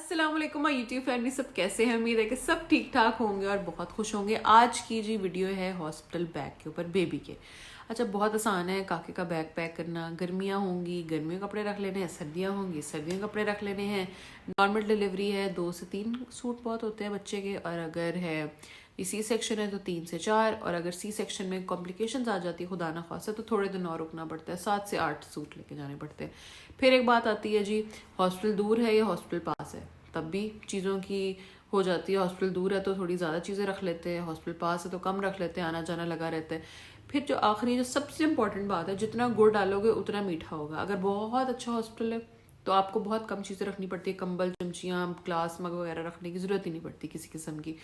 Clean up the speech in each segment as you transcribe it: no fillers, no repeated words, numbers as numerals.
अस्सलाम वालेकुम my YouTube family, सब कैसे हैं। उम्मीद है कि सब ठीक ठाक होंगे और बहुत खुश होंगे। आज की जी वीडियो है हॉस्पिटल बैग के ऊपर, बेबी के। अच्छा, बहुत आसान है काके का बैग पैक करना। गर्मियाँ होंगी, गर्मियों के कपड़े रख लेने हैं। सर्दियाँ होंगी, सर्दियों के कपड़े रख लेने हैं। नॉर्मल डिलीवरी है, 2 से 3 सूट बहुत होते हैं बच्चे के। और अगर है सी सेक्शन है तो 3 से 4। और अगर सी सेक्शन में कॉम्प्लिकेशंस आ जाती है, खुदा ना खासा, तो थोड़े दिन और रुकना पड़ता है। 7 से 8 सूट लेके जाने पड़ते हैं। फिर एक बात आती है जी, हॉस्पिटल दूर है या हॉस्पिटल पास है, तब भी चीज़ों की हो जाती है। हॉस्पिटल दूर है तो थोड़ी ज़्यादा चीज़ें रख लेते हैं, हॉस्पिटल पास है तो कम रख लेते हैं, आना जाना लगा रहता है। फिर जो आखिरी जो सबसे इम्पोर्टेंट बात है, जितना गुड़ डालोगे उतना मीठा होगा। अगर बहुत अच्छा हॉस्पिटल है तो आपको बहुत कम चीज़ें रखनी पड़ती है। कंबल, चमचियाँ, ग्लास, मग वगैरह रखने की ज़रूरत ही नहीं पड़ती किसी किस्म की।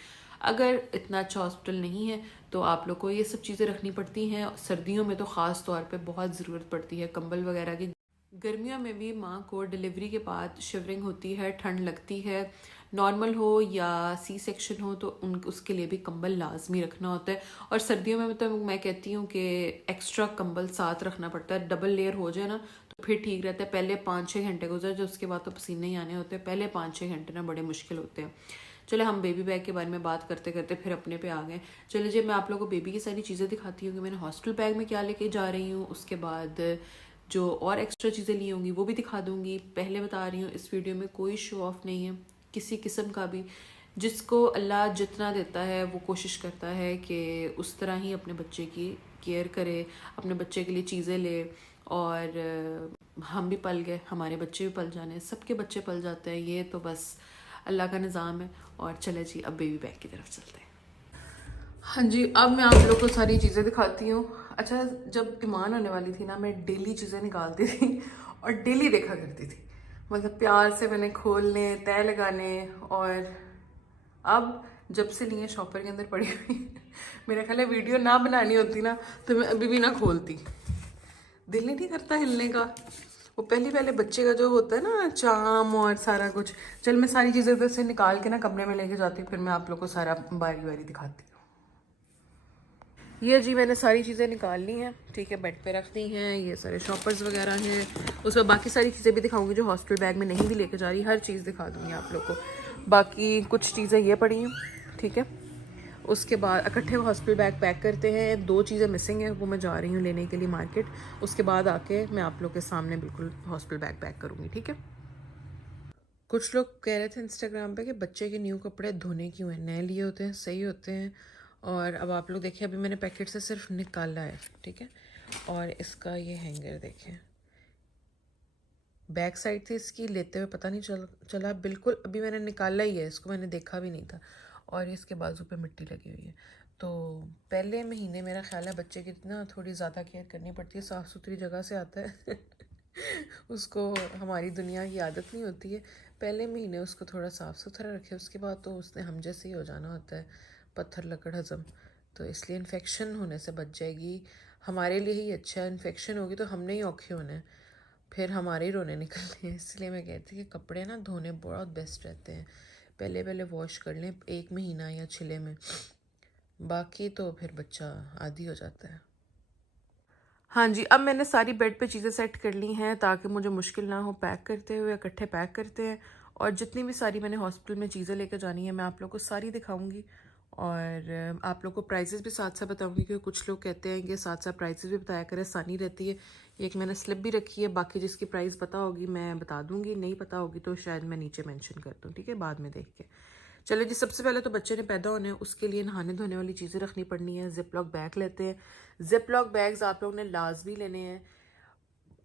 अगर इतना अच्छा हॉस्पिटल नहीं है तो आप लोग को ये सब चीज़ें रखनी पड़ती हैं। सर्दियों में तो ख़ास तौर पे बहुत ज़रूरत पड़ती है कंबल वगैरह की। गर्मियों में भी माँ को डिलीवरी के बाद शिवरिंग होती है, ठंड लगती है। नॉर्मल हो या सी सेक्शन हो तो उसके लिए भी कंबल लाजमी रखना होता है। और सर्दियों में तो मैं कहती हूँ कि एक्स्ट्रा कंबल साथ रखना पड़ता है। डबल लेयर हो जाए ना तो फिर ठीक रहता है। पहले 5-6 घंटे गुजर जाए, उसके बाद तो पसीने ही आने होते हैं। पहले 5-6 घंटे ना बड़े मुश्किल होते हैं। चले, हम बेबी बैग के बारे में बात करते करते फिर अपने पे आ गए। चले जी, मैं आप लोगों को बेबी की सारी चीज़ें दिखाती हूँ कि मैंने हॉस्टल बैग में क्या लेके जा रही हूँ। उसके बाद जो और एक्स्ट्रा चीज़ें ली होंगी वो भी दिखा दूंगी। पहले बता रही हूँ, इस वीडियो में कोई शो ऑफ नहीं है किसी किस्म का भी। जिसको अल्लाह जितना देता है वो कोशिश करता है कि उस तरह ही अपने बच्चे की केयर करे, अपने बच्चे के लिए चीज़ें ले। और हम भी पल गए, हमारे बच्चे भी पल जाने, सबके बच्चे पल जाते हैं। ये तो बस अल्लाह का निज़ाम है। और चले जी, अब बेबी बैग की तरफ चलते हैं। हाँ जी, अब मैं आप लोग को सारी चीज़ें दिखाती हूँ। अच्छा, जब ईमान होने वाली थी ना, मैं डेली चीज़ें निकालती थी और डेली देखा करती थी। मतलब प्यार से मैंने खोलने, तय लगाने। और अब जब से लिए शॉपर के अंदर पड़ी हुई मेरा ख्याल है वीडियो ना बनानी होती ना तो मैं अभी भी ना खोलती। दिल नहीं करता हिलने का। वो पहले पहले बच्चे का जो होता है ना, चाम और सारा कुछ। चल, मैं सारी चीज़ें उधर से निकाल के ना कमरे में लेके जाती हूँ, फिर मैं आप लोग को सारा बारी बारी दिखाती हूँ। ये जी, मैंने सारी चीज़ें निकाल ली हैं, ठीक है, बेड पे रख दी हैं। ये सारे शॉपर्स वगैरह हैं। उसमें बाकी सारी चीज़ें भी दिखाऊंगी जो हॉस्पिटल बैग में नहीं भी लेके जा रही, हर चीज़ दिखा दूंगी आप लोग को। बाकी कुछ चीज़ें ये पड़ी हैं, ठीक है। उसके बाद इकट्ठे हॉस्पिटल बैग पैक करते हैं। 2 चीज़ें मिसिंग हैं, वो मैं जा रही हूँ लेने के लिए मार्केट। उसके बाद आके मैं आप लोग के सामने बिल्कुल हॉस्पिटल बैग पैक करूँगी, ठीक है। कुछ लोग कह रहे थे इंस्टाग्राम पे कि बच्चे के न्यू कपड़े धोने क्यों हैं, नए लिए होते हैं, सही होते हैं। और अब आप लोग देखिए, अभी मैंने पैकेट से सिर्फ निकाला है, ठीक है। और इसका ये हैंगर देखें, बैक साइड थी इसकी, लेते हुए पता नहीं चला बिल्कुल। अभी मैंने निकाला ही है इसको, मैंने देखा भी नहीं था। और इसके बाजू पे मिट्टी लगी हुई है। तो पहले महीने मेरा ख्याल है बच्चे की ना थोड़ी ज़्यादा केयर करनी पड़ती है। साफ़ सुथरी जगह से आता है उसको हमारी दुनिया की आदत नहीं होती है। पहले महीने उसको थोड़ा साफ़ सुथरा रखे, उसके बाद तो उसने हम जैसे ही हो जाना होता है, पत्थर लकड़ हज़म। तो इसलिए इन्फेक्शन होने से बच जाएगी। हमारे लिए ही अच्छा है, इन्फेक्शन होगी तो हमने ही औखे होने हैं, फिर हमारे ही रोने निकलने हैं। इसलिए मैं कहती हूँ कि कपड़े ना धोने बहुत बेस्ट रहते हैं। पहले पहले वॉश कर लें 1 महीना या छिले में, बाकी तो फिर बच्चा आदी हो जाता है। हाँ जी, अब मैंने सारी बेड पे चीज़ें सेट कर ली हैं ताकि मुझे मुश्किल ना हो पैक करते हुए। इकट्ठे पैक करते हैं। और जितनी भी सारी मैंने हॉस्पिटल में चीज़ें लेकर जानी है मैं आप लोग को सारी दिखाऊंगी। और आप लोग को प्राइसेस भी साथ साथ बताऊंगी, क्योंकि कुछ लोग कहते हैं कि साथ साथ प्राइसेस भी बताया करें, आसानी रहती है। एक मैंने स्लिप भी रखी है, बाकी जिसकी प्राइस पता होगी मैं बता दूंगी, नहीं पता होगी तो शायद मैं नीचे मेंशन कर दूँ, ठीक है, बाद में देख के। चलो जी, सबसे पहले तो बच्चे ने पैदा होने, उसके लिए नहाने धोने वाली चीज़ें रखनी पड़नी है। जिप लॉक बैग लेते हैं। जिप लॉक बैग्स आप लोग ने लाजमी लेने हैं।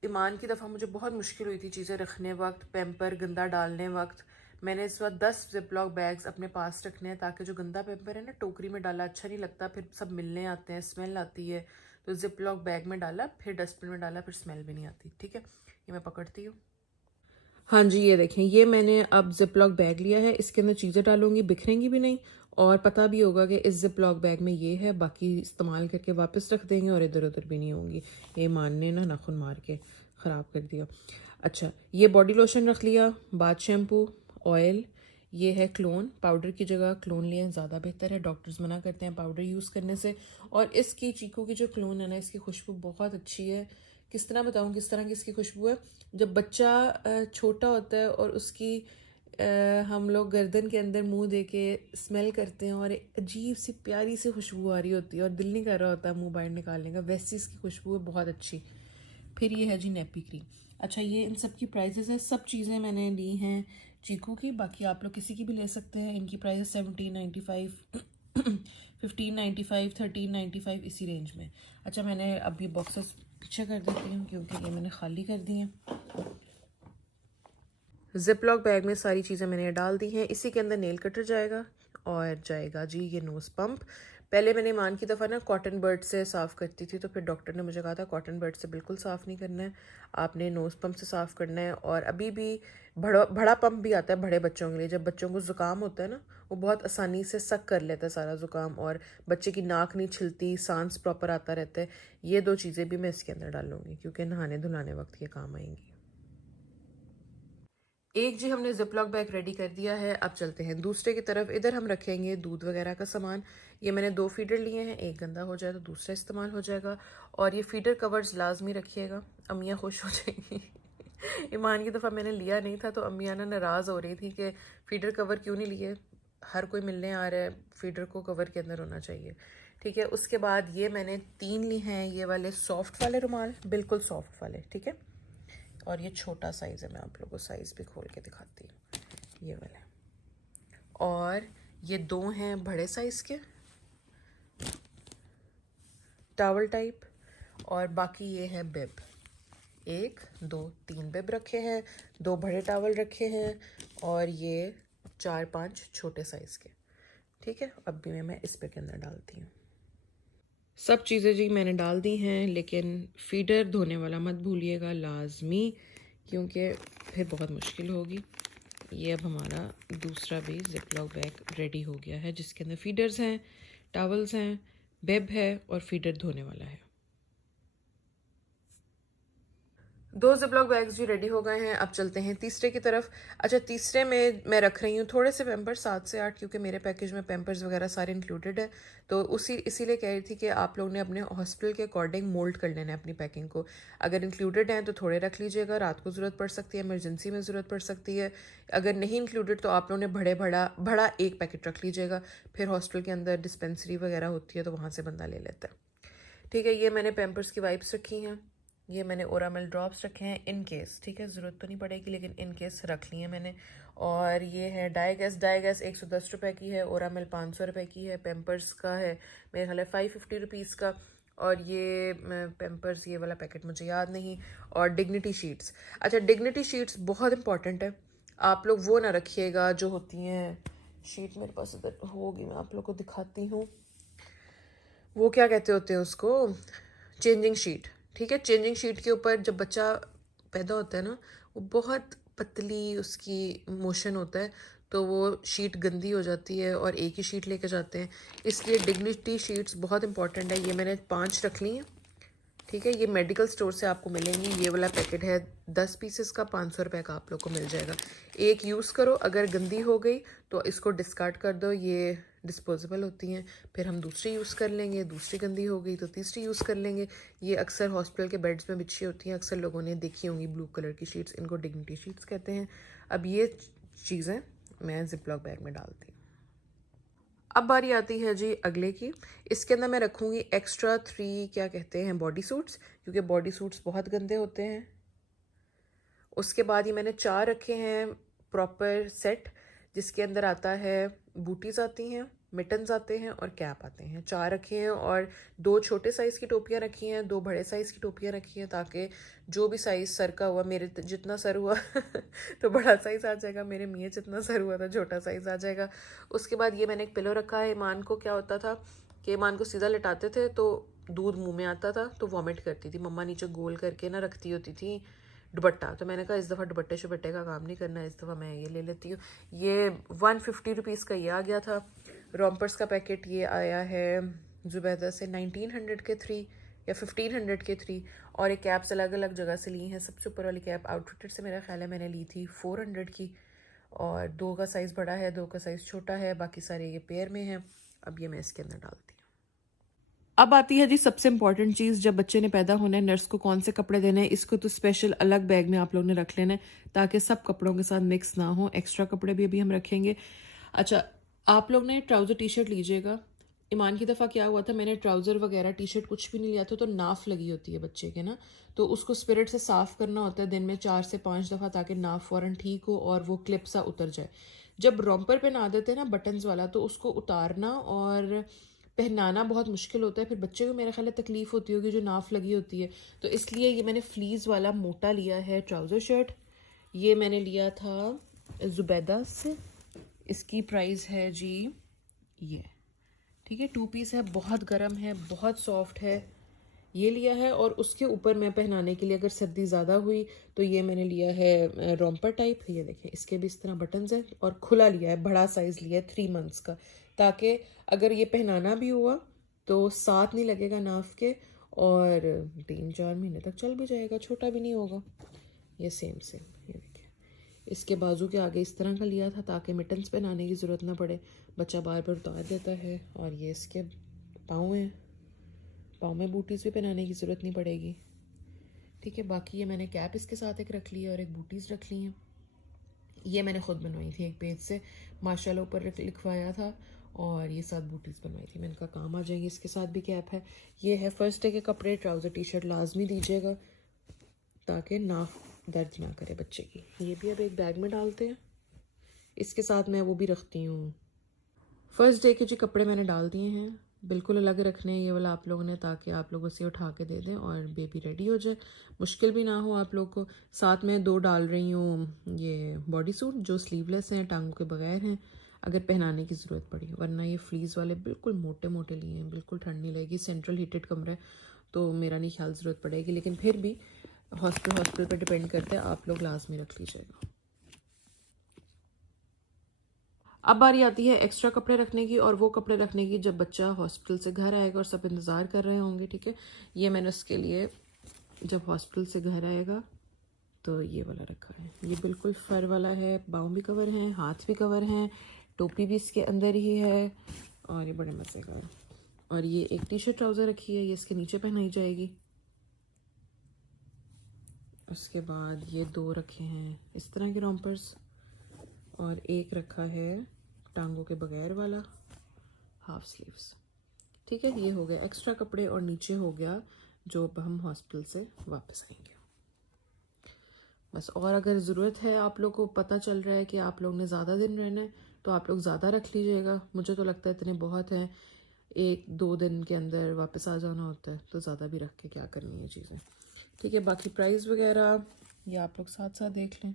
ईमान की दफ़ा मुझे बहुत मुश्किल हुई थी चीज़ें रखने वक्त, पैम्पर गंदा डालने वक्त। मैंने इस वक्त 10 जिप लॉक बैग्स अपने पास रखने हैं, ताकि जो गंदा पैम्पर है ना, टोकरी में डाला अच्छा नहीं लगता, फिर सब मिलने आते हैं, स्मेल आती है। तो जिप लॉक बैग में डाला, फिर डस्टबिन में डाला, फिर स्मेल भी नहीं आती, ठीक है। ये मैं पकड़ती हूँ। हाँ जी, ये देखें, ये मैंने अब जिप लॉक बैग लिया है। इसके अंदर चीज़ें डालूंगी, बिखरेंगी भी नहीं। और पता भी होगा कि इस जिप लॉक बैग में ये है, बाकी इस्तेमाल करके वापस रख देंगे और इधर उधर भी नहीं होंगी। ये मान ने ना नाखून मार के ख़राब कर दिया। अच्छा, ये बॉडी लोशन रख लिया, बाथ शैम्पू, ऑयल। ये है क्लोन, पाउडर की जगह क्लोन लिया ज़्यादा बेहतर है, डॉक्टर्स मना करते हैं पाउडर यूज़ करने से। और इसकी चीकू की जो क्लोन है ना, इसकी खुशबू बहुत अच्छी है। किस तरह बताऊँ किस तरह की इसकी खुशबू है। जब बच्चा छोटा होता है और उसकी हम लोग गर्दन के अंदर मुंह दे के स्मेल करते हैं और एक अजीब सी प्यारी सी खुशबू आ रही होती है और दिल नहीं कर रहा होता मुंह बाहर निकालने का, वैसी इसकी खुशबू है बहुत अच्छी। फिर ये है जी नेपी क्रीम। अच्छा, ये इन सब की प्राइसेस है, सब चीज़ें मैंने ली हैं चीकू की, बाकी आप लोग किसी की भी ले सकते हैं। इनकी प्राइस 1795 1595 1395 इसी रेंज में। अच्छा, मैंने अब ये बॉक्सेस पीछे कर देती हूँ क्योंकि ये मैंने खाली कर दी हैं। जिप लॉक बैग में सारी चीज़ें मैंने डाल दी हैं। इसी के अंदर नेल कटर जाएगा और जाएगा जी ये नोज़ पंप। पहले मैंने ईमान की दफ़ा ना कॉटन बर्ड से साफ़ करती थी, तो फिर डॉक्टर ने मुझे कहा था कॉटन बर्ड से बिल्कुल साफ़ नहीं करना है, आपने नोज़ पंप से साफ़ करना है। और अभी भी बड़ा पंप भी आता है बड़े बच्चों के लिए, जब बच्चों को ज़ुकाम होता है ना, वो बहुत आसानी से सक कर लेता है सारा ज़ुकाम और बच्चे की नाक नहीं छिलती, सांस प्रॉपर आता रहता है। ये 2 चीज़ें भी मैं इसके अंदर डालूँगी क्योंकि नहाने धुलाने वक्त ये काम आएंगी। एक जी हमने जिपलॉक बैग रेडी कर दिया है, अब चलते हैं दूसरे की तरफ। इधर हम रखेंगे दूध वगैरह का सामान। ये मैंने 2 फीडर लिए हैं, एक गंदा हो जाए तो दूसरा इस्तेमाल हो जाएगा। और ये फीडर कवर्स लाजमी रखिएगा, अम्मियाँ खुश हो जाएंगी। ईमान की दफ़ा मैंने लिया नहीं था तो अम्मियाँ ना नाराज़ हो रही थी कि फ़ीडर कवर क्यों नहीं लिए, हर कोई मिलने आ रहा है, फ़ीडर को कवर के अंदर होना चाहिए। ठीक है, उसके बाद ये मैंने 3 ली हैं ये वाले सॉफ्ट वाले रुमाल, बिल्कुल सॉफ्ट वाले। ठीक है, और ये छोटा साइज़ है, मैं आप लोगों को साइज़ भी खोल के दिखाती हूँ, ये वाला। और ये 2 हैं बड़े साइज़ के टॉवल टाइप, और बाकी ये है बिब। 1 2 3 बिब रखे हैं, 2 बड़े टॉवल रखे हैं और ये 4-5 छोटे साइज़ के। ठीक है, अब भी मैं इस पे के अंदर डालती हूँ। सब चीज़ें जी मैंने डाल दी हैं, लेकिन फीडर धोने वाला मत भूलिएगा लाजमी, क्योंकि फिर बहुत मुश्किल होगी। ये अब हमारा दूसरा भी जिपलॉक बैग रेडी हो गया है, जिसके अंदर फीडर्स हैं, टॉवल्स हैं, बेब है और फीडर धोने वाला है। 2 जिपलॉक बैग्स जी रेडी हो गए हैं, अब चलते हैं तीसरे की तरफ। अच्छा, तीसरे में मैं रख रही हूँ थोड़े से पैम्पर्स, 7 से 8, क्योंकि मेरे पैकेज में पैम्पर्स वगैरह सारे इंक्लूडेड है। तो इसीलिए कह रही थी कि आप लोग ने अपने हॉस्पिटल के अकॉर्डिंग मोल्ड कर लेना है अपनी पैकिंग को। अगर इंक्लूडेड हैं तो थोड़े रख लीजिएगा, रात को ज़रूरत पड़ सकती है, इमरजेंसी में ज़रूरत पड़ सकती है। अगर नहीं इंक्लूडेड तो आप लोगों ने बड़ा एक पैकेट रख लीजिएगा, फिर हॉस्पिटल के अंदर डिस्पेंसरी वगैरह होती है तो वहाँ से बंदा ले लेता है। ठीक है, ये मैंने पैम्पर्स की वाइप्स रखी हैं, ये मैंने ओरामेल ड्रॉप्स रखे हैं इन केस। ठीक है, ज़रूरत तो नहीं पड़ेगी लेकिन इन केस रख ली है मैंने। और ये है डाइगैस 110 रुपये की है, ओरामेल 500 रुपये की है, पेम्पर्स का है मेरे ख्याल है 550 रुपीज़ का। और ये पेम्पर्स ये वाला पैकेट मुझे याद नहीं। और डिग्निटी शीट्स। अच्छा, डिग्निटी शीट्स बहुत इंपॉर्टेंट है, आप लोग वो ना रखिएगा जो होती हैं शीट, मेरे पास इधर होगी, मैं आप लोग को दिखाती हूँ, वो क्या कहते होते हैं उसको, चेंजिंग शीट। ठीक है, चेंजिंग शीट के ऊपर जब बच्चा पैदा होता है ना, वो बहुत पतली उसकी मोशन होता है, तो वो शीट गंदी हो जाती है और एक ही शीट लेके जाते हैं, इसलिए डिग्निटी शीट्स बहुत इंपॉर्टेंट है। ये मैंने 5 रख ली हैं। ठीक है, ये मेडिकल स्टोर से आपको मिलेंगी, ये वाला पैकेट है 10 पीसेस का, 500 रुपये का आप लोग को मिल जाएगा। एक यूज़ करो, अगर गंदी हो गई तो इसको डिस्कार्ड कर दो, ये डिस्पोजेबल होती हैं, फिर हम दूसरी यूज़ कर लेंगे, दूसरी गंदी हो गई तो तीसरी यूज़ कर लेंगे। ये अक्सर हॉस्पिटल के बेड्स में बिछी होती हैं, अक्सर लोगों ने देखी होंगी ब्लू कलर की शीट्स, इनको डिग्निटी शीट्स कहते हैं। अब ये चीज़ें मैं जिपलॉक बैग में डालती हूँ। अब बारी आती है जी अगले की। इसके अंदर मैं रखूँगी एक्स्ट्रा 3 क्या कहते हैं बॉडी सूट्स, क्योंकि बॉडी सूट्स बहुत गंदे होते हैं। उसके बाद ही मैंने 4 रखे हैं प्रॉपर सेट, जिसके अंदर आता है बूटीज आती हैं, मिटन्स आते हैं और कैप आते हैं, 4 रखे हैं। और 2 छोटे साइज़ की टोपियाँ रखी हैं, 2 बड़े साइज़ की टोपियाँ रखी हैं, ताकि जो भी साइज़ सर का हुआ, मेरे जितना सर हुआ तो बड़ा साइज़ आ जाएगा, मेरे मियाँ जितना सर हुआ था छोटा साइज़ आ जाएगा। उसके बाद ये मैंने एक पिलो रखा है। ईमान को क्या होता था कि ईमान को सीधा लिटाते थे तो दूध मुंह में आता था तो वॉमिट करती थी, मम्मा नीचे गोल करके ना रखती होती थी दुपट्टा, तो मैंने कहा इस दफ़ा दुपट्टे शुपट्टे का काम नहीं करना, इस दफ़ा मैं ये ले लेती हूँ। ये 150 रुपीज़ का ये आ गया था। रोम्पर्स का पैकेट ये आया है जुबैदा से 1900 के 3 या 1500 के 3। और ये कैप्स अलग अलग जगह से ली हैं। सबसे ऊपर वाली कैप आउटफिटेड से मेरा ख्याल है मैंने ली थी 400 की, और 2 का साइज़ बड़ा है, 2 का साइज़ छोटा है, बाकी सारे ये पेयर में हैं। अब ये मैं इसके अंदर डालती हूँ। अब आती है जी सबसे इम्पॉर्टेंट चीज़, जब बच्चे ने पैदा होना है नर्स को कौन से कपड़े देने हैं। इसको तो स्पेशल अलग बैग में आप लोग ने रख लेना है ताकि सब कपड़ों के साथ मिक्स ना हो। एक्स्ट्रा कपड़े भी अभी हम रखेंगे। अच्छा, आप लोग ने ट्राउज़र टी शर्ट लीजिएगा। ईमान की दफ़ा क्या हुआ था, मैंने ट्राउज़र वगैरह टी शर्ट कुछ भी नहीं लिया था, तो नाफ लगी होती है बच्चे के ना, तो उसको स्पिरिट से साफ़ करना होता है दिन में 4 से 5 दफ़ा, ताकि नाफ फ़ौरन ठीक हो और वो क्लिप सा उतर जाए। जब रॉम्पर पे ना देते हैं ना बटन्स वाला, तो उसको उतारना और पहनाना बहुत मुश्किल होता है। फिर बच्चे को मेरे ख्याल है तकलीफ़ होती होगी जो नाफ लगी होती है, तो इसलिए ये मैंने फ्लीज़ वाला मोटा लिया है ट्राउज़र शर्ट। ये मैंने लिया था ज़ुबैदा से, इसकी प्राइस है जी ये, ठीक है, 2 पीस है, बहुत गर्म है, बहुत सॉफ्ट है, ये लिया है। और उसके ऊपर मैं पहनाने के लिए अगर सर्दी ज़्यादा हुई तो ये मैंने लिया है रॉम्पर टाइप। ये देखें, इसके भी इस तरह बटन्स हैं, और खुला लिया है, बड़ा साइज़ लिया है 3 मंथ्स का, ताकि अगर ये पहनाना भी हुआ तो साथ नहीं लगेगा नाफ के, और 3-4 महीने तक चल भी जाएगा, छोटा भी नहीं होगा। ये सेम ये देखिए, इसके बाजू के आगे इस तरह का लिया था ताकि मिटन्स पहनाने की ज़रूरत ना पड़े, बच्चा बार बार उतार देता है। और ये इसके पाँव हैं, पाँव में बूटीज़ भी पहनाने की ज़रूरत नहीं पड़ेगी, ठीक है। बाकी ये मैंने कैप इसके साथ एक रख ली है और एक बूटीज़ रख ली हैं। ये मैंने ख़ुद बनवाई थी एक पेज से, माशाल्लाह ऊपर लिखवाया था, और ये साथ बूटीज़ बनवाई थी, मैंने कहा काम आ जाएंगी। इसके साथ भी कैप है। ये है फर्स्ट डे के कपड़े। ट्राउज़र टी शर्ट लाजमी दीजिएगा ताकि नाक दर्द ना करे बच्चे की। ये भी अब एक बैग में डालते हैं, इसके साथ मैं वो भी रखती हूँ। फर्स्ट डे के जो कपड़े मैंने डाल दिए हैं, बिल्कुल अलग रखने हैं ये वाला आप लोगों ने, ताकि आप लोग उसे उठा के दे दें और बेबी रेडी हो जाए, मुश्किल भी ना हो आप लोग को। साथ में 2 डाल रही हूँ ये बॉडी सूट जो स्लीवलेस हैं, टांगों के बगैर हैं, अगर पहनाने की ज़रूरत पड़ी, वरना ये फ्लीज़ वाले बिल्कुल मोटे मोटे लिए हैं, बिल्कुल ठंड नहीं लगेगी। सेंट्रल हीटेड कमरा है तो मेरा नहीं ख्याल ज़रूरत पड़ेगी, लेकिन फिर भी हॉस्पिटल पर डिपेंड करता है, आप लोग लाजमी रख लीजिएगा। अब बारी आती है एक्स्ट्रा कपड़े रखने की, और वो कपड़े रखने की जब बच्चा हॉस्पिटल से घर आएगा और सब इंतज़ार कर रहे होंगे, ठीक है। ये मैंने उसके लिए जब हॉस्पिटल से घर आएगा तो ये वाला रखा है। ये बिल्कुल फर वाला है, पाँव भी कवर हैं, हाथ भी कवर हैं, टोपी भी इसके अंदर ही है, और ये बड़े मज़े का है। और ये एक टी शर्ट ट्राउज़र रखी है, ये इसके नीचे पहनाई जाएगी। उसके बाद ये 2 रखे हैं इस तरह के रॉम्पर्स, और एक रखा है टांगों के बगैर वाला हाफ स्लीव्स, ठीक है। ये हो गया एक्स्ट्रा कपड़े, और नीचे हो गया जो अब हम हॉस्पिटल से वापस आएंगे बस। और अगर ज़रूरत है, आप लोग को पता चल रहा है कि आप लोग ने ज़्यादा दिन रहना है, तो आप लोग ज़्यादा रख लीजिएगा। मुझे तो लगता है इतने बहुत हैं, 1-2 दिन के अंदर वापस आ जाना होता है, तो ज़्यादा भी रख के क्या करनी है चीज़ें, ठीक है। बाकी प्राइस वगैरह ये आप लोग साथ साथ देख लें।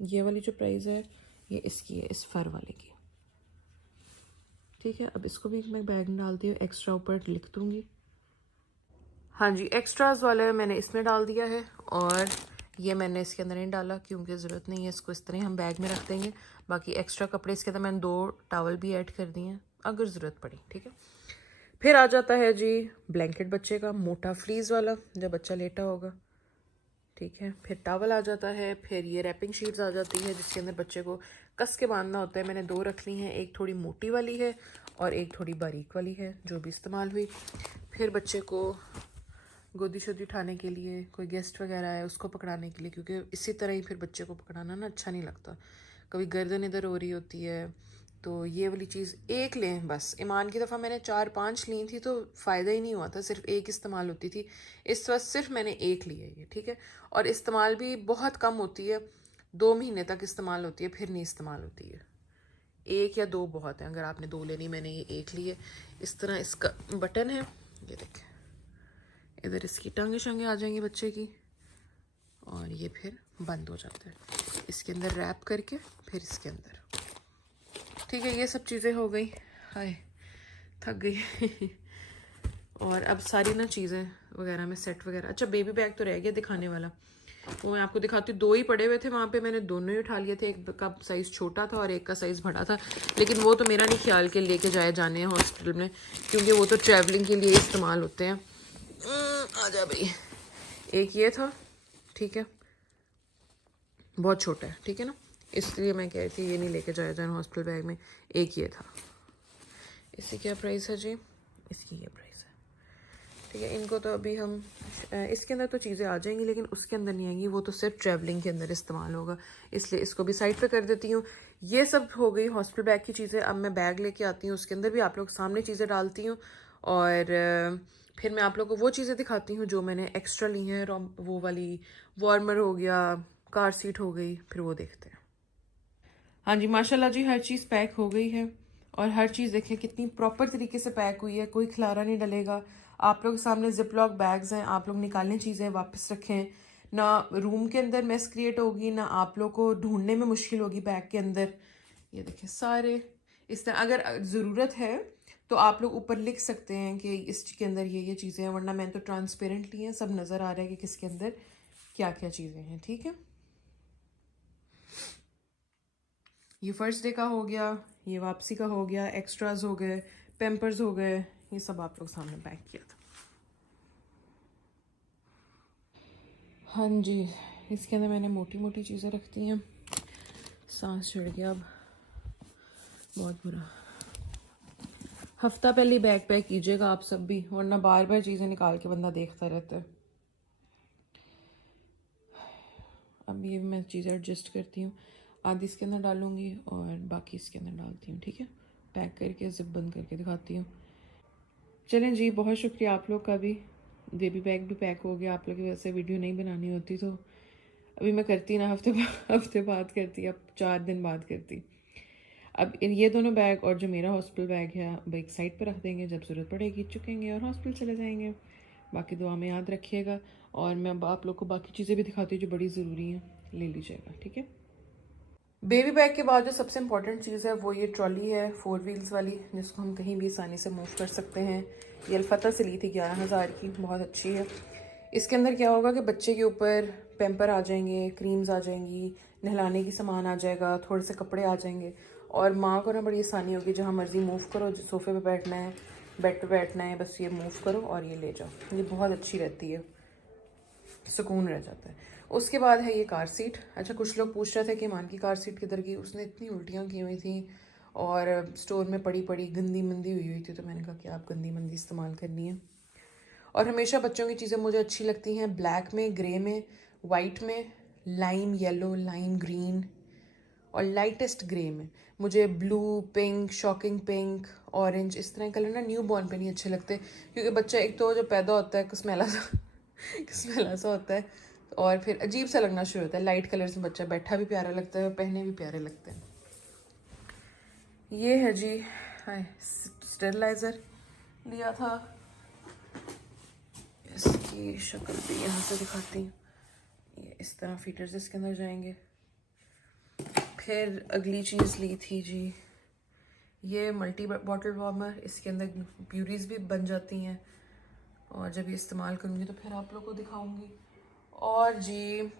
ये वाली जो प्राइस है ये इसकी है, इस फर वाले की, ठीक है। अब इसको भी मैं बैग में डालती हूँ, एक्स्ट्रा ऊपर लिख दूँगी। हाँ जी, एक्स्ट्राज वाले मैंने इसमें डाल दिया है, और ये मैंने इसके अंदर नहीं डाला क्योंकि ज़रूरत नहीं है, इसको इस तरह हम बैग में रख देंगे। बाकी एक्स्ट्रा कपड़े इसके अंदर मैंने 2 टॉवल भी ऐड कर दिए हैं अगर ज़रूरत पड़ी, ठीक है। फिर आ जाता है जी ब्लैंकेट बच्चे का, मोटा फ्रीज़ वाला, जब बच्चा लेटा होगा, ठीक है। फिर टॉवल आ जाता है, फिर ये रैपिंग शीट्स आ जाती है जिसके अंदर बच्चे को कस के बांधना होता है। मैंने 2 रख ली हैं, एक थोड़ी मोटी वाली है और एक थोड़ी बारीक वाली है जो भी इस्तेमाल हुई। फिर बच्चे को गोदी शोदी उठाने के लिए, कोई गेस्ट वगैरह है उसको पकड़ाने के लिए, क्योंकि इसी तरह ही फिर बच्चे को पकड़ाना ना अच्छा नहीं लगता, कभी गर्दन इधर हो रही होती है, तो ये वाली चीज़ एक लें बस। ईमान की दफ़ा मैंने 4-5 ली थी तो फ़ायदा ही नहीं हुआ था, सिर्फ एक इस्तेमाल होती थी। इस वक्त सिर्फ मैंने एक ली है ये, ठीक है। और इस्तेमाल भी बहुत कम होती है, 2 महीने तक इस्तेमाल होती है, फिर नहीं इस्तेमाल होती है। 1 या 2 बहुत है, अगर आपने 2 लेनी, मैंने ये 1 ली है। इस तरह इसका बटन है, ये देखें, इधर इसकी टांगे शांगे आ जाएंगी बच्चे की, और ये फिर बंद हो जाता है इसके अंदर रैप करके, फिर इसके अंदर, ठीक है। ये सब चीज़ें हो गई, हाय थक गई और अब सारी ना चीज़ें वगैरह में सेट वगैरह। अच्छा, बेबी बैग तो रह गया दिखाने वाला, वो मैं आपको दिखाती हूँ। 2 ही पड़े हुए थे वहाँ पे, मैंने दोनों ही उठा लिए थे, एक का साइज़ छोटा था और एक का साइज़ बड़ा था, लेकिन वो तो मेरा नहीं ख्याल के लेके जाने हैं हॉस्पिटल में, क्योंकि वो तो ट्रैवलिंग के लिए इस्तेमाल होते हैं। आ जा भाई, एक ये था, ठीक है, बहुत छोटा है, ठीक है ना। इसलिए मैं कह रही थी ये नहीं लेके जाया जाए हॉस्पिटल बैग में। एक ये था। इसकी क्या प्राइस है जी? इसकी ये प्राइस है। ठीक है, इनको तो अभी हम इसके अंदर तो चीज़ें आ जाएंगी लेकिन उसके अंदर नहीं आएंगी, वो तो सिर्फ ट्रैवलिंग के अंदर इस्तेमाल होगा, इसलिए इसको भी साइड पे कर देती हूँ। ये सब हो गई हॉस्पिटल बैग की चीज़ें। अब मैं बैग लेके आती हूँ, उसके अंदर भी आप लोग सामने चीज़ें डालती हूँ और फिर मैं आप लोग को वो चीज़ें दिखाती हूँ जो मैंने एक्स्ट्रा ली हैं। वो वाली वार्मर हो गया, कार सीट हो गई, फिर वो देखते हैं। हाँ जी, माशाल्लाह जी, हर चीज़ पैक हो गई है और हर चीज़ देखें कितनी प्रॉपर तरीके से पैक हुई है, कोई खलारा नहीं डलेगा। आप लोग सामने जिप लॉक बैग्स हैं, आप लोग निकालें चीज़ें वापस रखें, ना रूम के अंदर मेस क्रिएट होगी, ना आप लोग को ढूंढने में मुश्किल होगी बैग के अंदर। ये देखें सारे इस तरह, अगर ज़रूरत है तो आप लोग ऊपर लिख सकते हैं कि इसके अंदर ये चीज़ें हैं, वरना मैंने तो ट्रांसपेरेंटली हैं, सब नज़र आ रहा है कि किसके अंदर क्या क्या चीज़ें हैं। ठीक है, ये फर्स्ट डे का हो गया, ये वापसी का हो गया, एक्स्ट्राज हो गए, पेम्पर्स हो गए, ये सब आप लोग सामने पैक किया था। हाँ जी, इसके अंदर मैंने मोटी मोटी चीज़ें रखती हैं। सांस चढ़ गया अब, बहुत बुरा। हफ्ता पहले बैग पैक कीजिएगा आप सब भी, वरना बार बार चीज़ें निकाल के बंदा देखता रहता है। अब ये मैं चीज़ें एडजस्ट करती हूँ, आधी इसके अंदर डालूंगी और बाकी इसके अंदर डालती हूँ। ठीक है, पैक करके जिप बंद करके दिखाती हूँ। चलें जी, बहुत शुक्रिया आप लोग का भी। बेबी बैग भी पैक हो गया। आप लोग की वजह से वीडियो नहीं बनानी होती तो अभी मैं करती ना, हफ्ते बाद करती, अब 4 दिन बाद करती। अब ये दोनों बैग और जो मेरा हॉस्पिटल बैग है अब एक साइड पर रख देंगे, जब ज़रूरत पड़ेगी चुकेंगे और हॉस्पिटल चले जाएंगे। बाकी दुआ में याद रखिएगा और मैं अब आप लोग को बाकी चीज़ें भी दिखाती हूँ जो बड़ी ज़रूरी हैं, ले लीजिएगा। ठीक है, बेबी बैग के बाद जो सबसे इम्पोर्टेंट चीज़ है वो ये ट्रॉली है, 4 व्हील्स वाली, जिसको हम कहीं भी आसानी से मूव कर सकते हैं। ये अल्फता से ली थी 11,000 की, बहुत अच्छी है। इसके अंदर क्या होगा कि बच्चे के ऊपर पैम्पर आ जाएंगे, क्रीम्स आ जाएंगी, नहलाने की सामान आ जाएगा, थोड़े से कपड़े आ जाएंगे और माँ को ना बड़ी आसानी होगी, जहाँ मर्जी मूव करो, सोफे पे बैठना है, बेड पे बैठना है, बस ये मूव करो और ये ले जाओ। ये बहुत अच्छी रहती है, सुकून रह जाता है। उसके बाद है ये कार सीट। अच्छा, कुछ लोग पूछ रहे थे कि ईमान की कार सीट किधर गई, उसने इतनी उल्टियाँ की हुई थी और स्टोर में पड़ी पड़ी गंदी मंदी हुई हुई थी, तो मैंने कहा कि आप गंदी मंदी इस्तेमाल करनी है। और हमेशा बच्चों की चीज़ें मुझे अच्छी लगती हैं ब्लैक में, ग्रे में, वाइट में, लाइम येलो, लाइम ग्रीन और लाइटेस्ट ग्रे में। मुझे blue, pink, shocking pink, orange, इस तरह कलर ना न्यू बॉर्न पे नहीं अच्छे लगते, क्योंकि बच्चा एक तो जो पैदा होता है कसमेला सा कसमेला सा होता है और फिर अजीब सा लगना शुरू होता है। लाइट कलर्स में बच्चा बैठा भी प्यारा लगता है और पहने भी प्यारे लगते हैं। ये है जी, हाय, स्टेरिलाइज़र लिया था, इसकी शक्ल भी यहाँ से दिखाती हूँ। ये इस तरह फीटर्स इसके अंदर जाएंगे। फिर अगली चीज़ ली थी जी, ये मल्टी बॉटल वार्मर, इसके अंदर प्यूरीज भी बन जाती हैं और जब ये इस्तेमाल करूँगी तो फिर आप लोग को दिखाऊंगी। और जी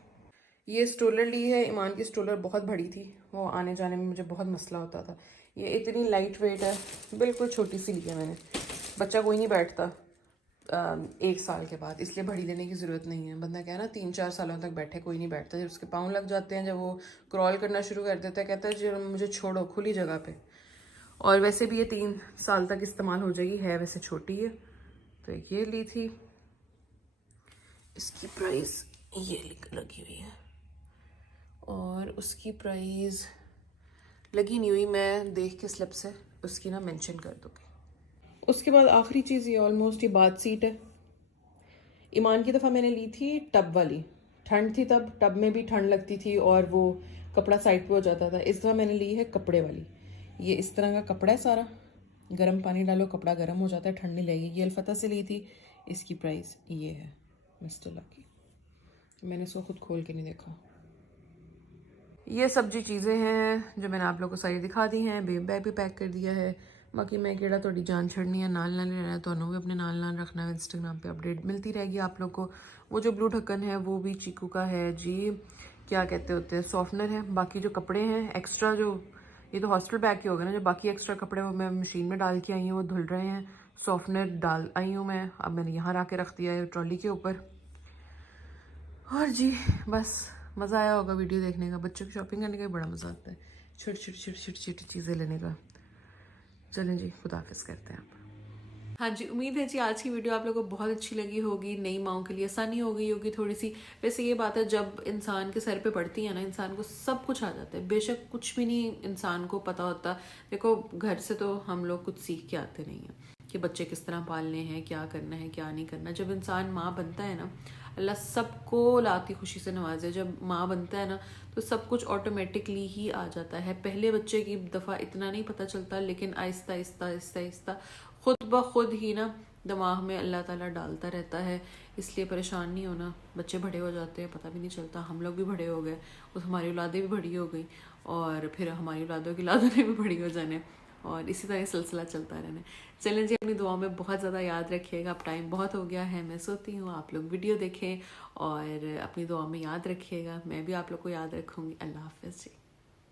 ये स्ट्रोलर ली है, ईमान की स्ट्रोलर बहुत बड़ी थी, वो आने जाने में मुझे बहुत मसला होता था। ये इतनी लाइट वेट है, बिल्कुल छोटी सी ली है मैंने, बच्चा कोई नहीं बैठता 1 साल के बाद, इसलिए बड़ी लेने की ज़रूरत नहीं है। बंदा क्या है ना 3-4 सालों तक बैठे कोई नहीं बैठता, जब उसके पाँव लग जाते हैं, जब वो क्रॉल करना शुरू कर देता है, कहता है जी मुझे छोड़ो खुली जगह पे। और वैसे भी ये 3 साल तक इस्तेमाल हो जाएगी, है वैसे छोटी है। तो ये ली थी, इसकी प्राइस ये लगी हुई है और उसकी प्राइस लगी नहीं हुई, मैं देख के स्लिप से उसकी ना मेंशन कर दूँगी। उसके बाद आखिरी चीज़ ये ऑलमोस्ट ये बाथ सीट है। ईमान की दफ़ा मैंने ली थी टब वाली, ठंड थी तब, टब में भी ठंड लगती थी और वो कपड़ा साइड पे हो जाता था। इस दफ़ा मैंने ली है कपड़े वाली। ये इस तरह का कपड़ा है सारा, गर्म पानी डालो, कपड़ा गर्म हो जाता है, ठंड नहीं लगेगी। ये अल्फता से ली थी, इसकी प्राइस ये है मिस्टर लकी। मैंने इसको खुद खोल के नहीं देखा। ये सब जी चीज़ें हैं जो मैंने आप लोगों को सारी दिखा दी हैं। बेबी बैग भी पैक कर दिया है। बाकी मैं केड़ा थोड़ी जान छड़नी है, नाल लेना है, तो भी अपने नाल रखना है। इंस्टाग्राम पे अपडेट मिलती रहेगी आप लोग को। वो जो ब्लू ढक्कन है वो भी चीकू का है जी, क्या कहते होते हैं, सॉफ्टनर है। बाकी जो कपड़े हैं एक्स्ट्रा, जो ये तो हॉस्पिटल बैग के हो गए ना, जो बाकी एक्स्ट्रा कपड़े वो मैं मशीन में डाल के आई हूँ, वो धुल रहे हैं, सॉफ्टनर डाल आई हूँ मैं। अब मैंने यहाँ ला के रख दिया है ट्रॉली के ऊपर। और जी बस मज़ा आया होगा वीडियो देखने का। बच्चों की शॉपिंग करने का भी बड़ा मज़ा आता है, छोटी छोटी छोटी छोटी छोटी चीज़ें लेने का। चलें जी, खुदा हाफिज़ करते हैं आप। हाँ जी, उम्मीद है जी आज की वीडियो आप लोगों को बहुत अच्छी लगी होगी। नई माओं के लिए आसानी हो गई होगी थोड़ी सी। वैसे ये बात है, जब इंसान के सर पे पड़ती है ना, इंसान को सब कुछ आ जाता है। बेशक कुछ भी नहीं इंसान को पता होता। देखो, घर से तो हम लोग कुछ सीख के आते नहीं हैं कि बच्चे किस तरह पालने हैं, क्या करना है क्या नहीं करना। जब इंसान माँ बनता है ना, अल्लाह सबको लाती खुशी से नवाजे। जब माँ बनता है ना तो सब कुछ ऑटोमेटिकली ही आ जाता है। पहले बच्चे की दफ़ा इतना नहीं पता चलता, लेकिन आहिस्ता आहिस्ता आहिस्ता आहिस्ता खुद ब खुद ही ना दिमाग में अल्लाह ताला डालता रहता है। इसलिए परेशान नहीं होना। बच्चे बड़े हो जाते हैं, पता भी नहीं चलता। हम लोग भी बड़े हो गए, उस हमारी औलादें भी बड़ी हो गई, और फिर हमारी औलादों की औलादों ने भी बड़ी हो जाने, और इसी तरह सिलसिला चलता रहना। चलें जी, अपनी दुआ में बहुत ज़्यादा याद रखिएगा। अब टाइम बहुत हो गया है, मैं सोती हूँ। आप लोग वीडियो देखें और अपनी दुआ में याद रखिएगा। मैं भी आप लोग को याद रखूँगी। अल्लाह हाफ़िज़ जी।